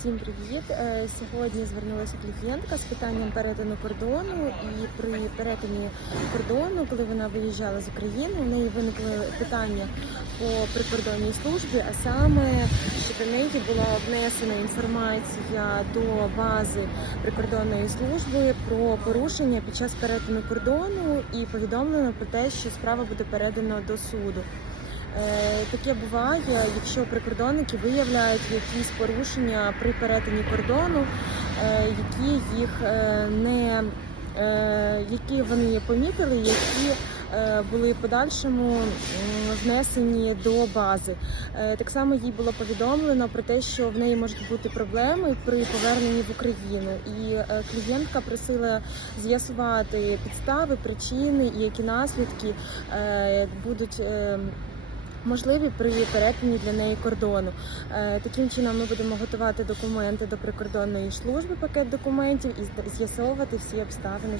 Всім привіт! Е, Сьогодні звернулася клієнтка з питанням перетину кордону, і при перетині кордону, коли вона виїжджала з України, у неї виникли питання по прикордонній службі, а саме що до неї була внесена інформація до бази прикордонної служби про порушення під час перетину кордону і повідомлено про те, що справа буде передана до суду. Е, Таке буває, якщо прикордонники виявляють якісь порушення при перетині кордону, е, які їх е, не які вони помітили, які були подальшому внесені до бази. Так само їй було повідомлено про те, що в неї можуть бути проблеми при поверненні в Україну, і клієнтка просила з'ясувати підстави, причини і які наслідки будуть. Можливі при перетині для неї кордону. Е, Таким чином ми будемо готувати документи до прикордонної служби, пакет документів і з'ясовувати всі обставини.